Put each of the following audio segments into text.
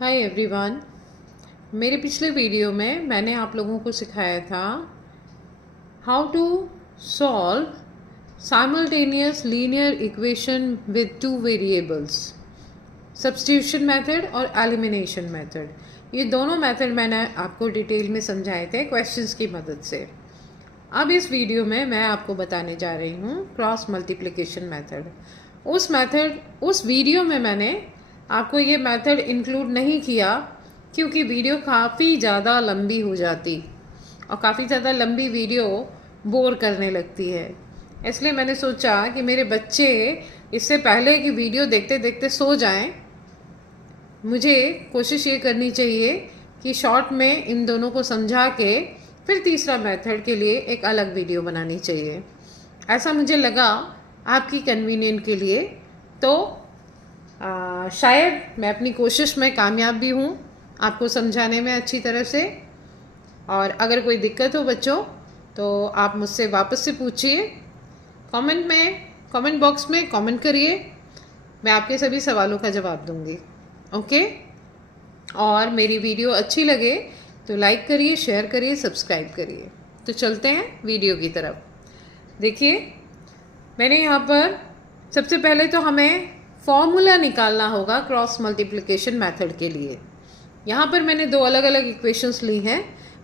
Hi everyone. मेरे पिछले video में मैंने आप लोगों को सिखाया था how to solve simultaneous linear equation with two variables, substitution method और एलिमिनेशन मेथड। ये दोनों मेथड मैंने आपको डिटेल में समझाए थे क्वेश्चंस की मदद से। अब इस वीडियो में मैं आपको बताने जा रही हूँ क्रॉस मल्टीप्लिकेशन मेथड। उस वीडियो में मैंने आपको ये मेथड इंक्लूड नहीं किया क्योंकि वीडियो काफ़ी ज़्यादा लंबी हो जाती और काफ़ी ज़्यादा लंबी वीडियो बोर करने लगती है। इसलिए मैंने सोचा कि मेरे बच्चे इससे पहले कि वीडियो देखते देखते सो जाएं, मुझे कोशिश ये करनी चाहिए कि शॉर्ट में इन दोनों को समझा के फिर तीसरा मेथड के लिए एक अलग वीडियो बनानी चाहिए। ऐसा मुझे लगा आपकी कन्वीनियंट के लिए। तो शायद मैं अपनी कोशिश में कामयाब भी हूँ आपको समझाने में अच्छी तरह से। और अगर कोई दिक्कत हो बच्चों तो आप मुझसे वापस से पूछिए, कमेंट बॉक्स में कमेंट करिए, मैं आपके सभी सवालों का जवाब दूंगी। ओके। और मेरी वीडियो अच्छी लगे तो लाइक करिए, शेयर करिए, सब्सक्राइब करिए। तो चलते हैं वीडियो की तरफ। देखिए, मैंने यहाँ पर सबसे पहले तो हमें फॉर्मूला निकालना होगा क्रॉस मल्टीप्लिकेशन मेथड के लिए। यहाँ पर मैंने दो अलग अलग इक्वेशंस ली हैं,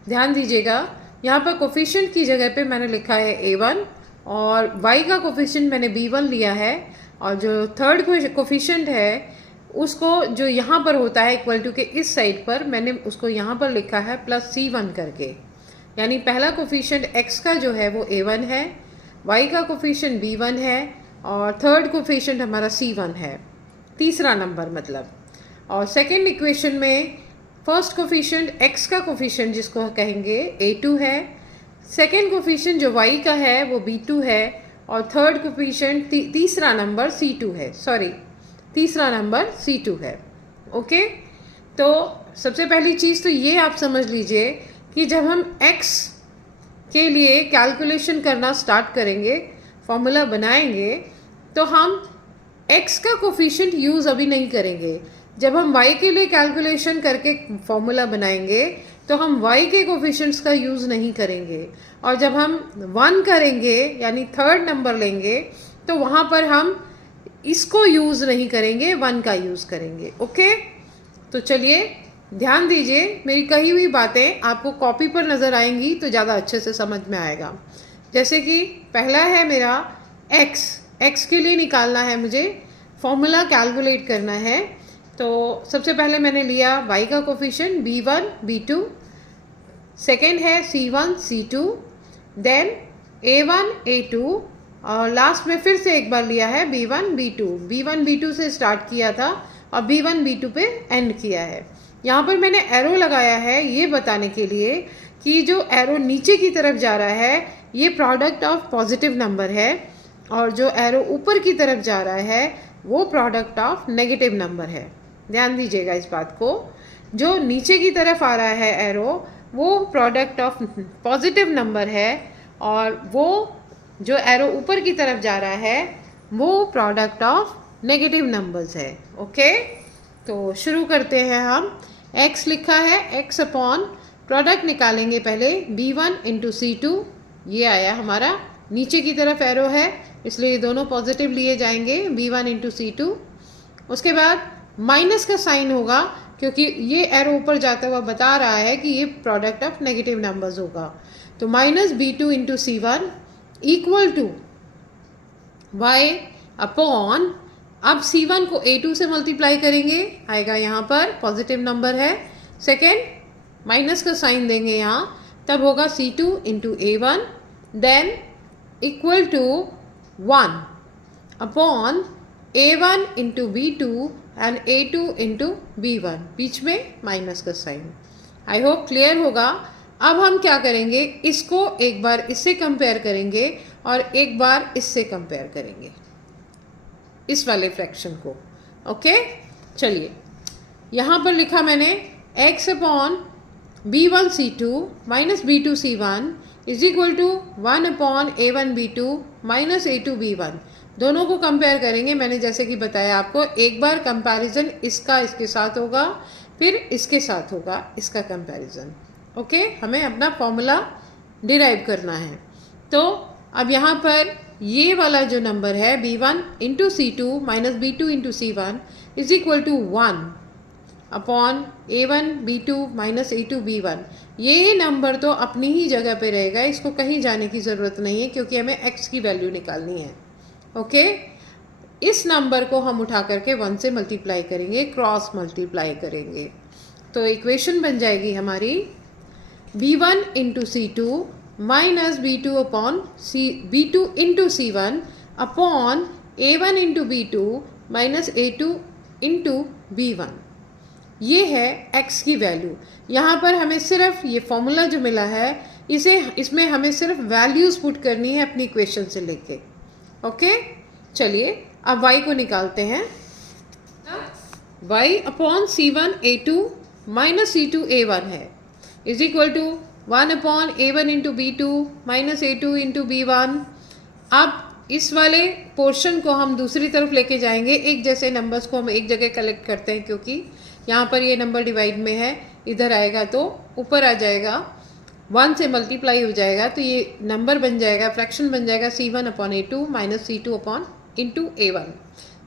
ध्यान दीजिएगा। यहाँ पर कोफिशिएंट की जगह पे मैंने लिखा है a1 और y का कोफिशिएंट मैंने b1 लिया है, और जो थर्ड कोफिशिएंट है उसको जो यहाँ पर होता है इक्वल टू के इस साइड पर मैंने उसको यहाँ पर लिखा है प्लस c1 करके। यानी पहला कोफिशिएंट x का जो है वो a1 है, y का कोफिशिएंट b1 है और थर्ड कोफिशिएंट हमारा c1 है, तीसरा नंबर मतलब। और सेकेंड इक्वेशन में फर्स्ट कोफिशिएंट x का कोफिशिएंट जिसको कहेंगे a2 है, सेकेंड कोफिशिएंट जो y का है वो b2 है और थर्ड कोफिशिएंट तीसरा नंबर c2 है, तीसरा नंबर c2 है। ओके। तो सबसे पहली चीज़ तो ये आप समझ लीजिए कि जब हम x के लिए कैलकुलेशन करना स्टार्ट करेंगे, फॉर्मूला बनाएंगे, तो हम x का कोफिशिएंट यूज़ अभी नहीं करेंगे। जब हम y के लिए कैलकुलेशन करके फॉर्मूला बनाएंगे तो हम y के कोफिशिएंट्स का यूज़ नहीं करेंगे, और जब हम 1 करेंगे यानी थर्ड नंबर लेंगे तो वहाँ पर हम इसको यूज़ नहीं करेंगे, 1 का यूज़ करेंगे। ओके। तो चलिए ध्यान दीजिए, मेरी कही हुई बातें आपको कॉपी पर नज़र आएंगी तो ज़्यादा अच्छे से समझ में आएगा। जैसे कि पहला है मेरा x के लिए निकालना है मुझे, फॉर्मूला कैलकुलेट करना है। तो सबसे पहले मैंने लिया y का कोफिशिएंट b1 b2, सेकेंड है c1 c2, then a1 a2, और लास्ट में फिर से एक बार लिया है b1 b2 से स्टार्ट किया था और b1 b2 पे एंड किया है। यहाँ पर मैंने एरो लगाया है ये बताने के लिए कि जो एरो नीचे की तरफ जा रहा है ये प्रोडक्ट ऑफ पॉजिटिव नंबर है, और जो एरो ऊपर की तरफ जा रहा है वो प्रोडक्ट ऑफ नेगेटिव नंबर है। ध्यान दीजिएगा इस बात को। जो नीचे की तरफ आ रहा है एरो वो प्रोडक्ट ऑफ पॉजिटिव नंबर है, और वो जो एरो ऊपर की तरफ जा रहा है वो प्रोडक्ट ऑफ नेगेटिव नंबर्स है। ओके। तो शुरू करते हैं हम। x लिखा है, x अपॉन प्रोडक्ट निकालेंगे पहले b1 इंटू c2, ये आया हमारा, नीचे की तरफ एरो है इसलिए ये दोनों पॉजिटिव लिए जाएंगे, b1 इंटू c2। उसके बाद माइनस का साइन होगा क्योंकि ये एरो ऊपर जाता हुआ बता रहा है कि ये प्रोडक्ट ऑफ नेगेटिव नंबर्स होगा। तो minus b2 into c1 equal to y upon, अब c1 को a2 से मल्टीप्लाई करेंगे, आएगा यहाँ पर पॉजिटिव नंबर है, सेकेंड माइनस का साइन देंगे यहाँ, तब होगा c2 into a1, then equal to 1 upon a1 into b2 and a2 into b1, बीच में माइनस का साइन। आई होप क्लियर होगा। अब हम क्या करेंगे, इसको एक बार इससे कंपेयर करेंगे और एक बार इससे कंपेयर करेंगे, इस वाले फ्रैक्शन को। ओके। चलिए यहाँ पर लिखा मैंने x upon b1 c2 minus b2 c1 is equal to 1 upon a1 b2 minus a2 b1। दोनों को कंपेयर करेंगे। मैंने जैसे कि बताया आपको, एक बार कंपैरिजन इसका इसके साथ होगा, फिर इसके साथ होगा इसका कंपैरिजन। ओके, हमें अपना फॉर्मूला डिराइव करना है। तो अब यहाँ पर ये वाला जो नंबर है b1 into C2 minus b2 into C1 is equal to 1 upon a1 b2 minus a2 b1, ये नंबर तो अपनी ही जगह पे रहेगा, इसको कहीं जाने की ज़रूरत नहीं है क्योंकि हमें x की वैल्यू निकालनी है। ओके, इस नंबर को हम उठा करके 1 से मल्टीप्लाई करेंगे, क्रॉस मल्टीप्लाई करेंगे, तो इक्वेशन बन जाएगी हमारी b1 into C2 minus b2 upon b2 into C1 upon a1 into b2 minus a2 into b1। ये है x की वैल्यू। यहाँ पर हमें सिर्फ ये फॉर्मूला जो मिला है इसमें हमें सिर्फ वैल्यूज़ पुट करनी है अपनी इक्वेशन से लेके। ओके, चलिए अब y को निकालते हैं। y upon C1 a2 minus C2 a1 है is equal to 1 upon a1 into b2 minus a2 into b1। अब इस वाले पोर्शन को हम दूसरी तरफ लेके जाएंगे, एक जैसे नंबर्स को हम एक जगह कलेक्ट करते हैं क्योंकि यहाँ पर ये नंबर डिवाइड में है, इधर आएगा तो ऊपर आ जाएगा, 1 से मल्टीप्लाई हो जाएगा तो ये नंबर बन जाएगा, फ्रैक्शन बन जाएगा C1 upon a2 minus C2 upon into a1।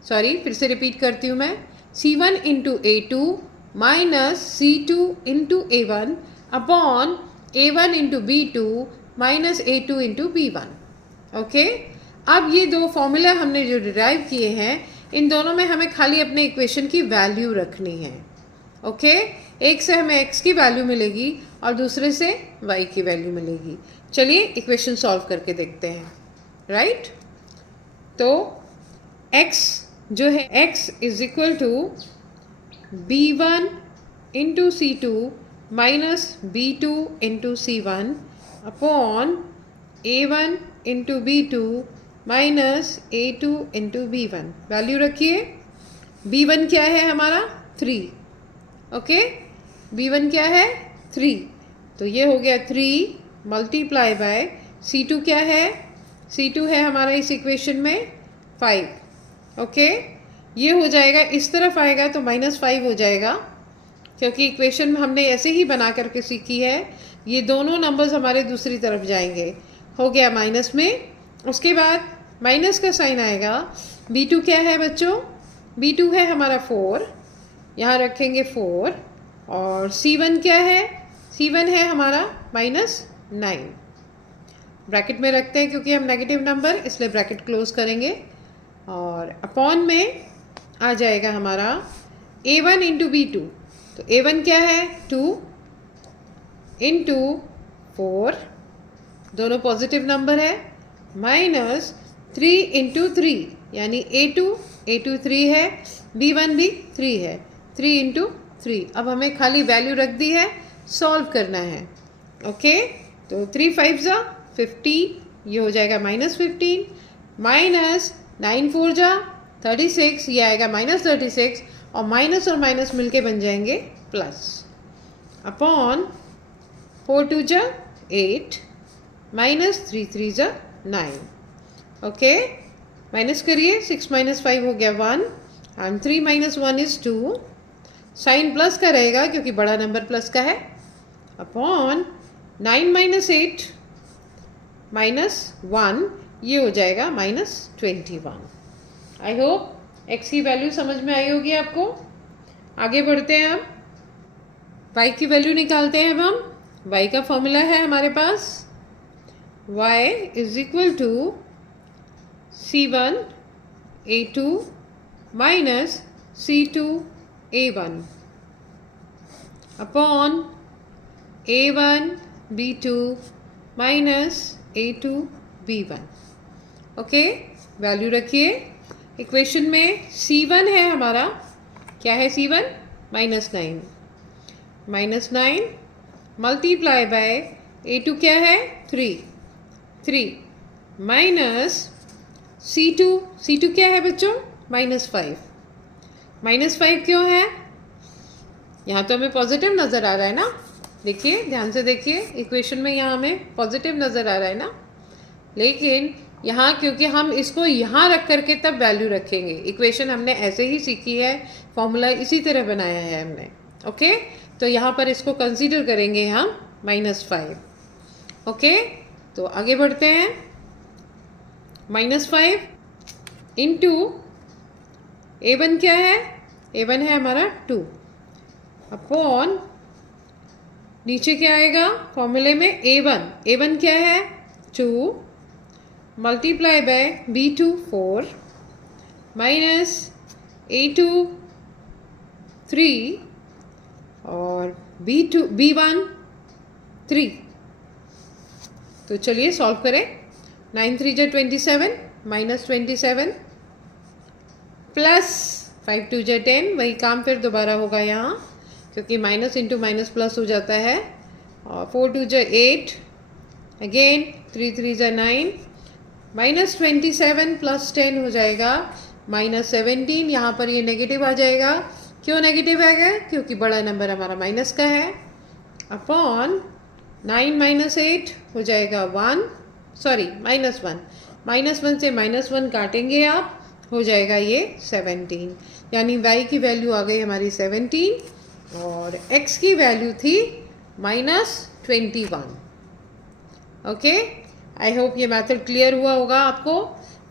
Sorry, फिर से रिपीट करती हूँ मैं, C1 into a2 minus C2 into a1 upon a1 into b2 minus a2 into b1। Okay, अब ये दो फॉर्मूला हमने जो डिराइव किए हैं, इन दोनों में हमें खाली अपने इक्वेशन की वैल्यू रखनी है। ओके, एक से हमें x की वैल्यू मिलेगी और दूसरे से y की वैल्यू मिलेगी। चलिए इक्वेशन सॉल्व करके देखते हैं। राइट, तो x जो है x is equal to b1 into C2 minus b2 into C1 upon a1 into b2 minus a2 into b1। Value रखिए, b1 क्या है हमारा 3। ओके, b1 क्या है 3, तो ये हो गया 3 मल्टीप्लाई बाय C2 क्या है, C2 है हमारा इस इक्वेशन में 5। ओके, ये हो जाएगा, इस तरफ आएगा तो -5 हो जाएगा क्योंकि इक्वेशन हमने ऐसे ही बना करके सीखी है। ये दोनों नंबर्स हमारे दूसरी तरफ जाएंगे, हो गया माइनस में। उसके बाद माइनस का साइन आएगा। b2 क्या है बच्चों, b2 है हमारा 4, यहाँ रखेंगे 4, और C1 क्या है, C1 है हमारा -9। ब्रैकेट में रखते हैं क्योंकि हम नेगेटिव नंबर, इसलिए ब्रैकेट क्लोज करेंगे और अपॉन में आ जाएगा हमारा a1 इंटू b2। तो a1 क्या है 2 इंटू 4, दोनों पॉजिटिव नंबर है, माइनस 3 इंटू 3 यानी a2 3 है, b1 भी 3 है, 3 इंटू 3। अब हमें खाली वैल्यू रख दी है, सॉल्व करना है। ओके, तो 3 5 जा 15, ये हो जाएगा -15, माइनस 9 4 जा 36, ये आएगा -36, और माइनस मिलके बन जाएंगे प्लस, अपॉन 4 2 जा 8, माइनस 3 3 जा 9। ओके, माइनस करिए, 6 - 5 हो गया 1, एंड 3 - 1 इज 2। साइन प्लस का रहेगा क्योंकि बड़ा नंबर प्लस का है, अपॉन 9 - 8 -1, ये हो जाएगा -21। आई होप x की वैल्यू समझ में आई होगी आपको। आगे बढ़ते हैं, अब y की वैल्यू निकालते हैं। अब हम y का फॉर्मूला है हमारे पास, y is equal to C1 A2 minus C2 A1 upon A1 B2 minus A2 B1। Okay, value रखिए। इक्वेशन में C1 है हमारा, क्या है C1 -9 मल्टीप्लाई बाय A2 क्या है 3 माइनस C2 क्या है बच्चों -5 क्यों है, यहाँ तो हमें पॉजिटिव नज़र आ रहा है ना, देखिए ध्यान से देखिए, इक्वेशन में यहाँ हमें पॉजिटिव नज़र आ रहा है ना, लेकिन यहाँ क्योंकि हम इसको यहाँ रख करके तब वैल्यू रखेंगे। इक्वेशन हमने ऐसे ही सीखी है, फॉर्मूला इसी तरह बनाया है हमने। ओके, तो यहाँ पर इसको कंसीडर करेंगे हम -5। ओके, तो आगे बढ़ते हैं। -5 इंटू A1 क्या है? A1 है हमारा 2 अपॉन नीचे क्या आएगा फॉर्मूले में A1 क्या है 2 multiply by B2 4 minus A2 3 और B1 3। तो चलिए सॉल्व करें। 9 3 जा 27 -27 प्लस 5 2 जा 10, वही काम फिर दोबारा होगा यहाँ क्योंकि माइनस इंटू माइनस प्लस हो जाता है। और 4 2 जा 8 अगेन 3 3 जा 9 -27 प्लस 10 हो जाएगा -17। यहाँ पर ये नेगेटिव आ जाएगा। क्यों नेगेटिव आ गया? क्योंकि बड़ा नंबर हमारा माइनस का है। अपॉन 9 - 8 हो जाएगा 1 सॉरी -1 -1 से -1 काटेंगे आप, हो जाएगा ये 17। यानी y की वैल्यू आ गई हमारी 17 और x की वैल्यू थी -21। ओके, आई होप ये मेथड क्लियर हुआ होगा आपको।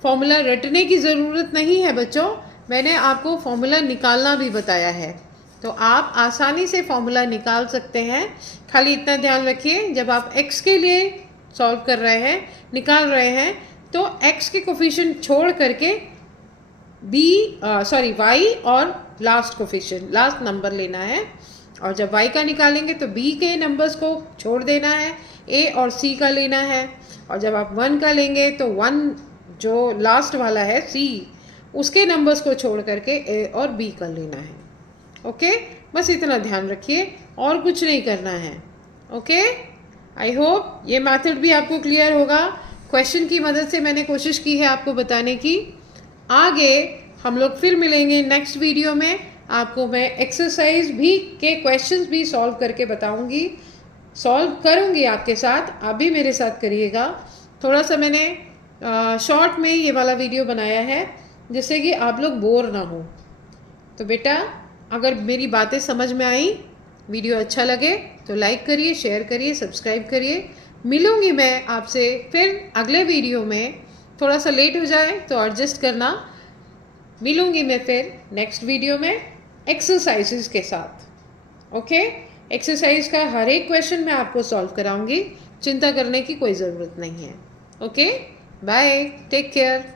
फॉर्मूला रटने की ज़रूरत नहीं है बच्चों, मैंने आपको फॉर्मूला निकालना भी बताया है, तो आप आसानी से फॉर्मूला निकाल सकते हैं। खाली इतना ध्यान रखिए, जब आप x के लिए सॉल्व कर रहे हैं, निकाल रहे हैं, तो x के कोफिशिएंट छोड़ करके y और लास्ट कोफिशिएंट लास्ट नंबर लेना है। और जब y का निकालेंगे तो b के नंबर्स को छोड़ देना है, a और c का लेना है। और जब आप 1 का लेंगे तो 1 जो लास्ट वाला है c, उसके नंबर्स को छोड़ करके a और b का लेना है। ओके, बस इतना ध्यान रखिए और कुछ नहीं करना है। ओके, आई होप ये मेथड भी आपको क्लियर होगा। क्वेश्चन की मदद से मैंने कोशिश की है आपको बताने की। आगे हम लोग फिर मिलेंगे नेक्स्ट वीडियो में। आपको मैं एक्सरसाइज भी के क्वेश्चंस भी सॉल्व करके बताऊंगी, सॉल्व करूंगी आपके साथ, आप भी मेरे साथ करिएगा। थोड़ा सा मैंने शॉर्ट में ये वाला वीडियो बनाया है जिससे कि आप लोग बोर ना हो। तो बेटा अगर मेरी बातें समझ में आई, वीडियो अच्छा लगे तो लाइक करिए, शेयर करिए, सब्सक्राइब करिए। मिलूंगी मैं आपसे फिर अगले वीडियो में। थोड़ा सा लेट हो जाए तो एडजस्ट करना। मिलूंगी मैं फिर नेक्स्ट वीडियो में एक्सरसाइजेस के साथ। ओके, एक्सरसाइज का हर एक क्वेश्चन मैं आपको सॉल्व कराऊंगी, चिंता करने की कोई ज़रूरत नहीं है। Okay, bye, take care.